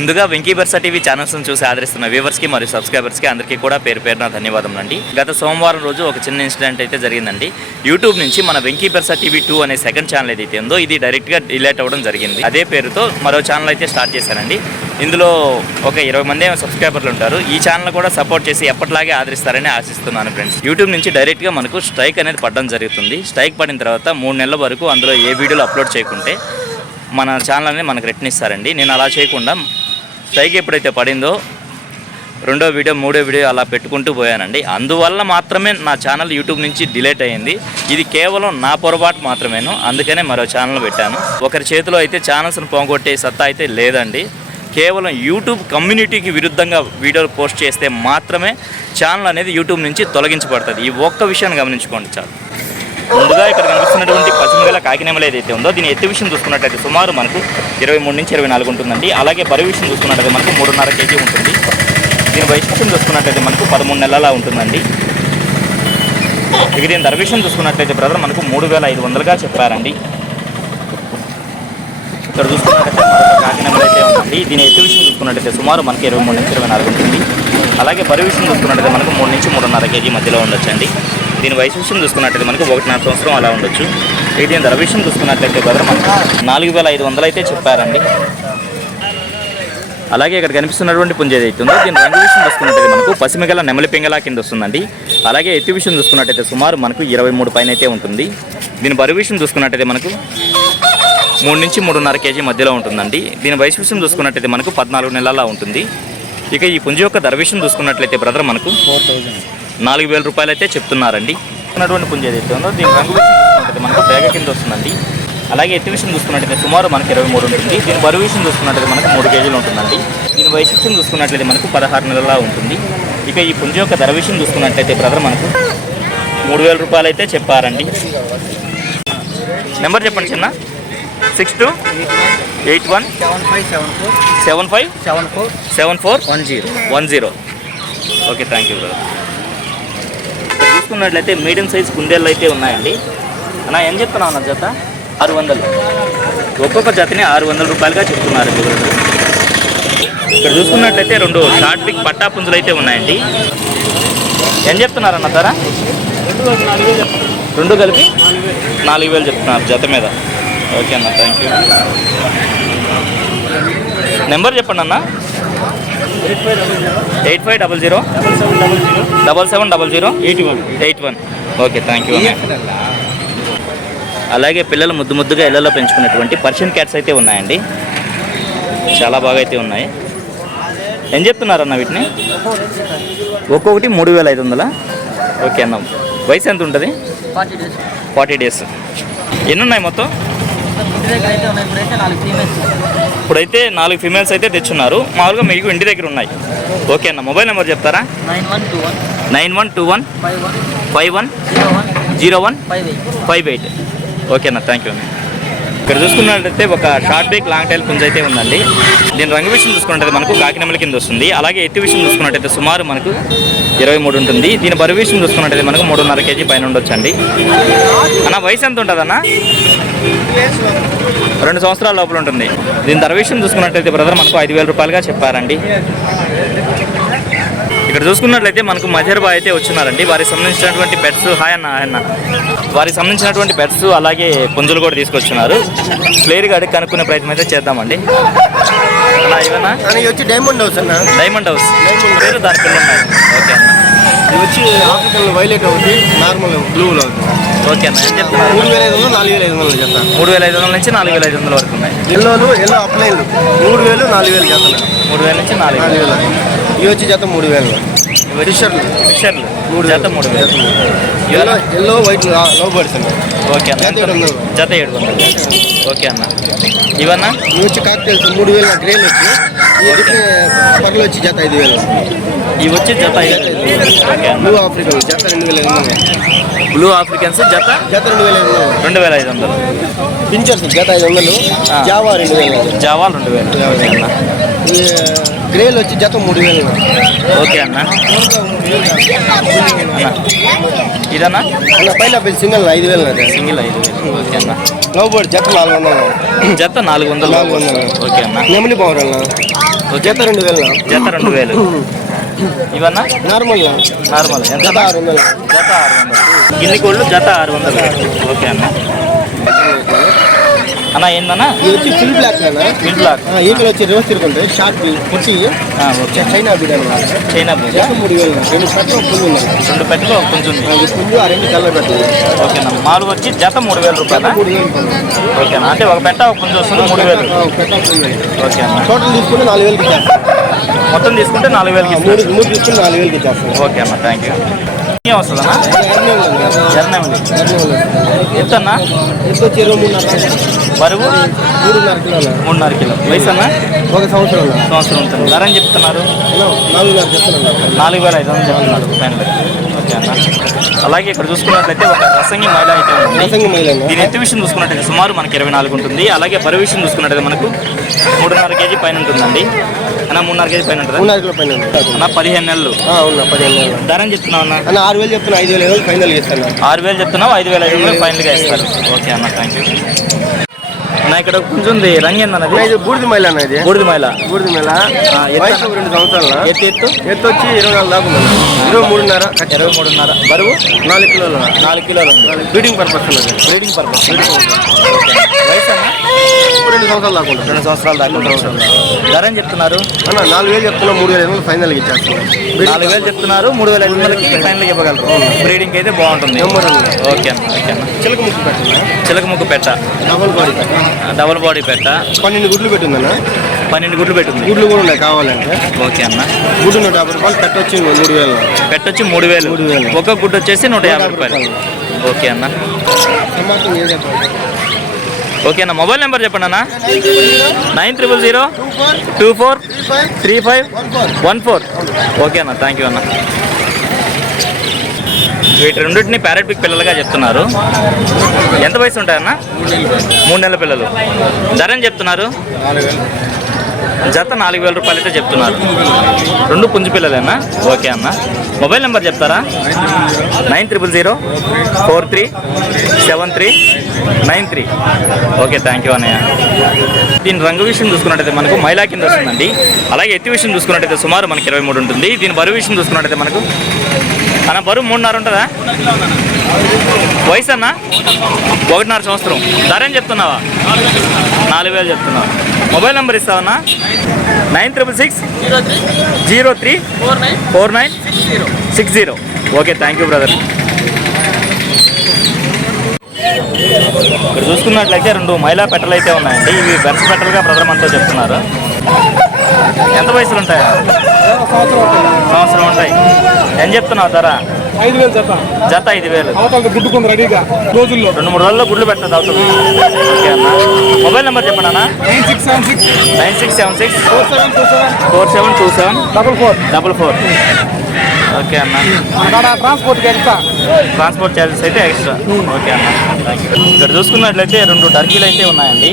ముందుగా వెంకీ బర్సా టీవీ ఛానల్స్ను చూసి ఆదరిస్తున్న వ్యూవర్స్కి మరియు సబ్స్క్రైబర్స్కి అందరికీ కూడా పేరు పేరున ధన్యవాదములండి. గత సోమవారం రోజు ఒక చిన్న ఇన్సిడెంట్ అయితే జరిగిందండి. యూట్యూబ్ నుంచి మన వెంకీ బర్సా టీవీ 2 అనే సెకండ్ ఛానల్ ఏదైతే ఉందో ఇది డైరెక్ట్గా డిలీట్ అవ్వడం జరిగింది. అదే పేరుతో మరో ఛానల్ అయితే స్టార్ట్ చేశానండి. ఇందులో ఒక 20 మంది సబ్స్క్రైబర్లు ఉంటారు. ఈ ఛానల్ కూడా సపోర్ట్ చేసి ఎప్పటిలాగే ఆదరిస్తారని ఆశిస్తున్నాను ఫ్రెండ్స్. యూట్యూబ్ నుంచి డైరెక్ట్గా మనకు స్ట్రైక్ అనేది పడడం జరుగుతుంది. స్ట్రైక్ పడిన తర్వాత 3 నెలల వరకు అందులో ఏ వీడియోలు అప్లోడ్ చేయకుంటే మన ఛానల్ అనేది మనకు రిటర్న్ ఇస్తారండి. నేను అలా చేయకుండా స్ట్రైక్ ఎప్పుడైతే పడిందో 2వ వీడియో 3వ వీడియో అలా పెట్టుకుంటూ పోయానండి. అందువల్ల మాత్రమే నా ఛానల్ యూట్యూబ్ నుంచి డిలీట్ అయ్యింది. ఇది కేవలం నా పొరపాటు మాత్రమేను. అందుకనే మరో ఛానల్ పెట్టాను. ఒకరి చేతిలో అయితే ఛానల్స్ని పోగొట్టే సత్తా అయితే లేదండి. కేవలం యూట్యూబ్ కమ్యూనిటీకి విరుద్ధంగా వీడియోలు పోస్ట్ చేస్తే మాత్రమే ఛానల్ అనేది యూట్యూబ్ నుంచి తొలగించబడుతుంది. ఈ ఒక్క విషయాన్ని గమనించుకోండి చాలు. ముందుగా ఇక్కడ కనిపిస్తున్నటువంటి పశ్చిమగల కాకినేమల ఏదైతే ఉందో దీని ఎత్తు విషయం చూసుకున్నట్టయితే సుమారు మనకు 23 నుంచి 24 ఉంటుందండి. అలాగే బరువు విషయం చూసుకున్నట్టయితే మనకు 3.5 kg ఉంటుంది. దీని వయసు విషయం చూసుకున్నట్టయితే మనకు 13 నెలల ఉంటుందండి. ఇక దీని ధర విషయం చూసుకున్నట్లయితే బ్రదర్ మనకు 3,500గా చెప్పారండి. ఇక్కడ చూసుకున్నట్టయితే మరొక కాకినేమల అయితే ఉందండి. దీని ఎత్తు విషయం చూసుకున్నట్టయితే సుమారు మనకి 23 నుంచి 24 ఉంటుంది. అలాగే బరువు విషయం చూసుకున్నట్టయితే మనకు 3 నుంచి 3.5 kg మధ్యలో ఉండొచ్చండి. దీని వయసు విషయం చూసుకున్నట్లయితే మనకు 1.5 సంవత్సరం అలా ఉండొచ్చు. దీని ధర విషయం చూసుకున్నట్లయితే బ్రదర్ మనకు 4,500 అయితే చెప్పారండి. అలాగే ఇక్కడ కనిపిస్తున్నటువంటి పుంజ ఏదైతే ఉందో దీని రంగు విషయం చూసుకున్నట్టయితే మనకు పసిమిగల నెమలి పింగళ కింద వస్తుందండి. అలాగే ఎత్తు విషయం చూసుకున్నట్టయితే సుమారు మనకు 23 పైన అయితే ఉంటుంది. దీని బరువు విషయం చూసుకున్నట్టయితే మనకు 3 నుంచి 3.5 kg మధ్యలో ఉంటుందండి. దీని వయసు విషయం చూసుకున్నట్టయితే మనకు 14 నెలల ఉంటుంది. ఇక ఈ పుంజ యొక్క ధర విషయం చూసుకున్నట్లయితే బ్రదర్ మనకు 4,000 రూపాయలు అయితే చెప్తున్నారండి. ఉన్నటువంటి పుంజ ఏదైతే ఉందో దీని రంగు విషయం చూసుకున్నట్టయితే మనకు బేగ కింద వస్తుందండి. అలాగే ఎత్తు విషయం చూసుకున్నట్లయితే సుమారు మనకు 23 ఉంటుంది. దీని బరువు విషయం చూసుకున్నట్లయితే మనకు 3 kg ఉంటుందండి. దీని వయసు విషయం చూసుకున్నట్లయితే మనకు 16 నెలల ఉంటుంది. ఇక ఈ పుంజ యొక్క ధర విషయం చూసుకున్నట్లయితే బ్రదర్ మనకు 3,000 రూపాయలు అయితే చెప్పారండి. నెంబర్ చెప్పండి చిన్న. 6281 757410. Okay, thank you brother. చూసుకున్నట్లయితే మీడియం సైజ్ కుందేళ్ళు అయితే ఉన్నాయండి. అన్న ఏం చెప్తున్నావు అన్న జత? 600. ఒక్కొక్క జతని 600 రూపాయలుగా చెప్తున్నారు. ఇక్కడ చూసుకున్నట్లయితే 2 షార్ట్ బిగ్ పట్టా పుంజులు అయితే ఉన్నాయండి. ఏం చెప్తున్నారన్న ధర? 2 కలిపి 4,000 చెప్తున్నారు జత మీద. ఓకే అన్న, థ్యాంక్ యూ. నెంబర్ చెప్పండి అన్న. 8500 7700 ఓకే, థ్యాంక్ యూ అన్న. అలాగే పిల్లలు ముద్దుగా ఇళ్లలో పెంచుకున్నటువంటి పర్షియన్ క్యాట్స్ అయితే ఉన్నాయండి. చాలా బాగా అయితే ఉన్నాయి. ఏం చెప్తున్నారన్న వీటిని? ఒక్కొక్కటి 3,500. ఓకే అన్న. వయసు ఎంత ఉంటుంది? 40 డేస్. ఎన్ని ఉన్నాయి మొత్తం? ఇప్పుడైతే 4 ఫీమేల్స్ అయితే తెచ్చున్నారు. మామూలుగా మీకు ఇంటి దగ్గర ఉన్నాయి. ఓకే అన్న. మొబైల్ నెంబర్ చెప్తారా? 9121 510158. ఓకే అన్న, థ్యాంక్ యూ అన్న. ఇక్కడ చూసుకున్నట్లయితే ఒక షార్ట్ బిగ్ లాంగ్ టైల్ పుంజ అయితే ఉందండి. దీని రంగు విషయం చూసుకున్నట్టయితే మనకు కాకినెమల కింద వస్తుంది. అలాగే ఎత్తు విషయం చూసుకున్నట్టయితే సుమారు మనకు 23 ఉంటుంది. దీని బరువు విషయం చూసుకున్నట్టయితే మనకు 3.5 kg పైన ఉండొచ్చండి. అన్న వయసు ఎంత ఉంటుంది అన్న? 2 సంవత్సరాల లోపల ఉంటుంది. దీని ధర విషయం చూసుకున్నట్టయితే బ్రదర్ మనకు 5,000 రూపాయలుగా చెప్పారండి. ఇక్కడ చూసుకున్నట్లయితే మనకు మజర్ బాయ్ అయితే వచ్చినారండి. వారికి సంబంధించినటువంటి పెట్స్ వారికి సంబంధించినటువంటి పెట్స్ అలాగే పుంజులు కూడా తీసుకొచ్చున్నారు. క్లియర్గా అడిగి కనుక్కునే ప్రయత్నం అయితే చేద్దామండి. ఇవన్నా వచ్చి డైమండ్ హౌస్ అన్న. డైమండ్ హౌస్ పేరు దాని పిల్లలు ఉన్నాయి. ఓకే అన్న. ఇది వచ్చి ఆఫ్రికన్ వైలెట్ అవుతుంది, నార్మల్ బ్లూలో. ఓకే అన్న. ఏం చెప్తున్నారు? 3,500 4,500 చెప్తాను. 3,500 నుంచి 4,500 వరకు ఉన్నాయి. ఎల్లో అప్లైన్లు 3,000 4,000 చెప్తాను. 3,000 నుంచి 4,000. ఇవి వచ్చి జత 3,000. ఫిషర్లు 3,000. ఎల్లో వైట్ లవ్ బర్డ్స్ అన్న. ఓకే అన్న. జత 700. ఓకే అన్న. ఇవన్నా ఇవి వచ్చి కాక్టైల్స్ 3,000 గ్రేలు వచ్చి పర్లు వచ్చి జత 5,000. ఇవి వచ్చి జత 5,000. బ్లూ ఆఫ్రికన్ జత 2,500. బ్లూ ఆఫ్రికన్స్ జత 2,500. పించర్స్ జత 500. జావా 2,000. ఓకే అన్న. గ్రేలు వచ్చి జత 3,000. ఓకే అన్న. ఇదన్నా అన్న పైనాపిల్ సింగిల్ 5,000. సింగిల్ 5,000. ఓకే అన్న. లవ్ బర్డ్ జత 400. జత 400. ఓకే అన్న. నెమలి పవర్ అన్న జత 2000. జత 2000. ఇవన్నా నార్మల్ ఎంత? జత 600. జత 600. గిన్ని కోళ్ళు జత 600. ఓకే అన్న. అన్న ఏందన్నా? ఇది వచ్చి ఫుల్ బ్లాక్ అన్న. Full black. ఈకలు వచ్చి రివర్స్ తిరుగుంటాయి. షార్ట్ వచ్చి చైనా బీడ్ అన్నమాట. China bead. 3000. 2 పెట్టలు ఒక పుంజు ఉన్నాయి. 2 పెట్టలు ఒక పుంజు ఉంది. ఈ పుంజు ఆ 2 తెల్ల పెట్టలు. ఓకేనా. మాలు వచ్చి జత 3000 రూపాయలు. 3000. ఓకేనా. అంటే ఒక పెట్ట ఒక పుంజు వస్తుంది 3000. ఓకే అన్న. టోటల్ తీసుకుంటే 4000కి ఇచ్చేస్తాం. మొత్తం తీసుకుంటే 4000కి ఇస్తాం. 3 తీసుకుంటే 4000కి ఇచ్చేస్తాం. ఓకే అన్న, థ్యాంక్ యూ. ఏం వస్తుందన్నా? ఎర్రనెమలి. ఎంతన్నా? ఎంత వచ్చి 23.5. బరువు 3.5 కిలోలు. 3.5 కిలో. వయసు అన్న? 1 సంవత్సరం. సంవత్సరం ఉంటుంది. ధర అని చెప్తున్నారు? 4,500 చెప్తున్నాను. 4,500 చెప్తున్నారు ఫైనల్. ఓకే అన్న. అలాగే ఇక్కడ చూసుకున్నట్లయితే ఒక రసంగి మైల అయితే ఉంది. దీని ఎత్తు విషయం చూసుకున్నట్లయితే సుమారు మనకి 24 ఉంటుంది. అలాగే బరువు విషయం చూసుకున్నట్లయితే మనకు 3.5 కేజీ పైన ఉంటుందండి. అన్న 3.5 కేజీ పైన ఉంటుంది. 3.5 కిలో పైన అన్న 15 నెలలు. 15 నెలలు. ధర అని చెప్తున్నావు అన్న? 6,000 చెప్తున్నా. 5,000 ఫైనల్ చేస్తాను. 6,000 చెప్తున్నావు, 5,500 ఫైనల్గా ఇస్తారు. ఓకే అన్న, థ్యాంక్ యూ. నా ఇక్కడ కొంచెం ఉంది. రంగు ఏందన్నది? బూడిద మైల అనేది. బూడిద మైల. వయసు 2 సంవత్సరాలు. ఎత్తు వచ్చి 24 దాకా ఉంది. 23.5. బరువు 4 కిలోలు. 4 కిలోలు. బ్రీడింగ్ పర్పస్ ఉన్నది. Breeding purpose. వయసు అన్న? 2 సంవత్సరాలు దాకా ఉంటుంది. 2 సంవత్సరాలు దాకా ఉంటుంది. ధర అని చెప్తున్నారు? అన్న 4,000 చెప్తున్నా. 3,500 ఫైనల్గా ఇచ్చేస్తున్నాం. 4,000 చెప్తున్నారు, 3,500కి ఫైనల్గా ఇవ్వగలరు. బ్రీడింగ్ అయితే బాగుంటుంది. ఓకే అన్న, ఓకే అన్న. చిలక ముక్కు పెట్ట. చిలక ముక్కు పెట్ట. డబుల్ బాడీ పెట్ట. 12 గుడ్లు పెట్టిందన్న. 12 గుడ్లు పెట్టింది. గుడ్లు కూడా ఉన్నాయి కావాలంటే. ఓకే అన్న. గుడ్డు 150 రూపాయలు. పెట్టొచ్చి 3,000. పెట్టొచ్చి 3,000. ఒక గుడ్డు వచ్చేసి 150 రూపాయలు. ఓకే అన్న. ఓకే అన్న. మొబైల్ నెంబర్ చెప్పండి అన్న. 9000243514. ఓకే అన్న, థ్యాంక్ యూ అన్న. వీటి రెండింటిని ప్యారెట్ పిక్ పిల్లలుగా చెప్తున్నారు. ఎంత వయసు ఉంటాయన్న? 3 నెలల పిల్లలు. ధర అని చెప్తున్నారు? జత 4,000 రూపాయలు అయితే చెప్తున్నారు. 2 పుంజు పిల్లలేనా? ఓకే అన్న. మొబైల్ నెంబర్ చెప్తారా? 9000437393. ఓకే, థ్యాంక్ యూ అన్నయ్య. దీని రంగు విషయం చూసుకున్నట్టయితే మనకు మైలా కింద వస్తుందండి. అలాగే ఎత్తి విషయం చూసుకున్నట్టయితే సుమారు మనకి 23 ఉంటుంది. దీని బరువు విషయం చూసుకున్నట్టయితే మనకు అన్న బరువు 3.5 ఉంటుందా? వయసు అన్న 1.5 సంవత్సరం. ధర ఏం చెప్తున్నావా? 4,000 చెప్తున్నావా? మొబైల్ నెంబర్ ఇస్తావన్నా? 9603034960. Okay, thank you brother. ఇక్కడ చూసుకున్నట్లయితే 2 మైలా పెట్టలు అయితే ఉన్నాయండి. ఇవి బెర్స్ పెట్టలుగా బ్రదర్ మనతో చెప్తున్నారు. ఎంత వయసులు ఉంటాయా? సంవత్సరం ఉంటాయి. ఏం చెప్తున్నావు ధర? 5,000 జత. జత 5,000. గుడ్డుకుంది రెడీగా. రోజుల్లో 2-3 రోజుల్లో గుడ్లు పెట్టదు అవుతుంది. ఓకే అన్న. మొబైల్ నెంబర్ చెప్పండి అన్న. 967647274744. ఓకే అన్న. ట్రాన్స్పోర్ట్ ఛార్జెస్ అయితే ఎక్స్ట్రా. ఓకే అన్న, థ్యాంక్ యూ. ఇక్కడ చూసుకున్నట్లయితే 2 టర్కీలు అయితే ఉన్నాయండి.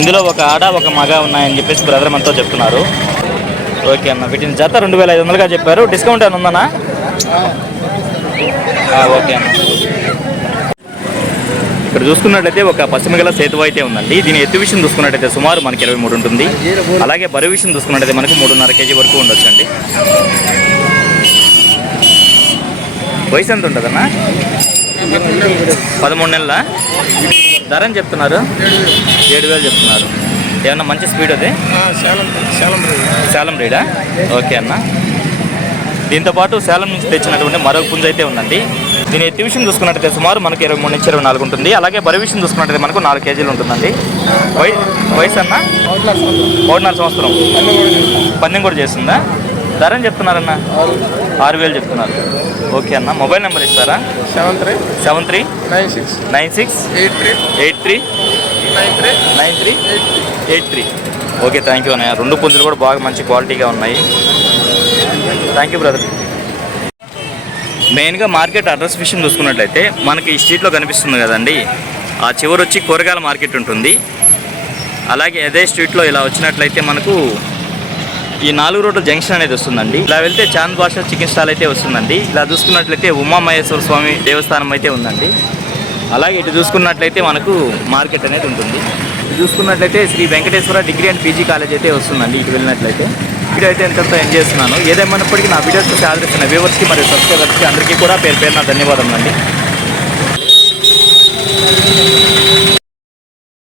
ఇందులో ఒక ఆడ ఒక మగ ఉన్నాయని చెప్పేసి బ్రదర్ మనతో చెప్తున్నారు. ఓకే అన్న. వీటిని జత 2,500గా చెప్పారు. డిస్కౌంట్ ఏమైనా ఉందన్నా? ఓకే అన్న. ఇక్కడ చూసుకున్నట్లయితే ఒక పశ్చిమగల సేతువ అయితే ఉందండి. దీని ఎత్తు విషయం చూసుకున్నట్టయితే సుమారు మనకి 23 ఉంటుంది. అలాగే బరువు విషయం చూసుకున్నట్టయితే మనకు 3.5 కేజీ వరకు ఉండొచ్చండి. వయసు ఎంత ఉంటుందన్నా? 13 నెలల. ధర అని చెప్తున్నారు? 7,000 చెప్తున్నారు. ఏమన్నా మంచి స్పీడ్ అదే? శాలం రీడా? ఓకే అన్న. దీంతోపాటు సేలం నుంచి తెచ్చినటువంటి మరొక పుంజు అయితే ఉందండి. దీని ఎత్తి విషయం చూసుకున్నట్టయితే సుమారు మనకి 23 నుంచి 24 ఉంటుంది. అలాగే బరువు విషయం చూసుకున్నట్టయితే మనకు 4 కేజీలు ఉంటుందండి. వయసు అన్న 1.5 సంవత్సరం. పందెం కూడా చేస్తుందా? ధర అని చెప్తున్నారన్న? 6,000 చెప్తున్నారు. ఓకే అన్న. మొబైల్ నెంబర్ ఇస్తారా? 739683939383. ఓకే, థ్యాంక్ యూ అన్నయ్య. 2 పుంజులు కూడా బాగా మంచి క్వాలిటీగా ఉన్నాయి. Thank you brother. మెయిన్గా మార్కెట్ అడ్రస్ విషయం చూసుకున్నట్లయితే మనకి ఈ స్ట్రీట్లో కనిపిస్తుంది కదండి, ఆ చివరి వచ్చి కూరగాయల మార్కెట్ ఉంటుంది. అలాగే అదే స్ట్రీట్లో ఇలా వచ్చినట్లయితే మనకు ఈ 4 రోడ్ల జంక్షన్ అనేది వస్తుందండి. ఇలా వెళ్తే చాంద్ బాషా చికెన్ స్టాల్ అయితే వస్తుందండి. ఇలా చూసుకున్నట్లయితే ఉమామహేశ్వర స్వామి దేవస్థానం అయితే ఉందండి. అలాగే ఇటు చూసుకున్నట్లయితే మనకు మార్కెట్ అనేది ఉంటుంది. చూసుకున్నట్లయితే Shri Venkateswara degree and PG college అయితే వస్తుందండి. ఇటు వెళ్ళినట్లయితే వీడియో అయితే ఎంతో ఎంజాయ్ చేస్తున్నాను. ఏదేమైనప్పటికీ నా వీడియోస్ చూసి ఆదరిస్తున్న వ్యూవర్స్కి మరియు సబ్స్క్రైబర్స్కి అందరికీ కూడా పేరు పేరున ధన్యవాదములు అండి.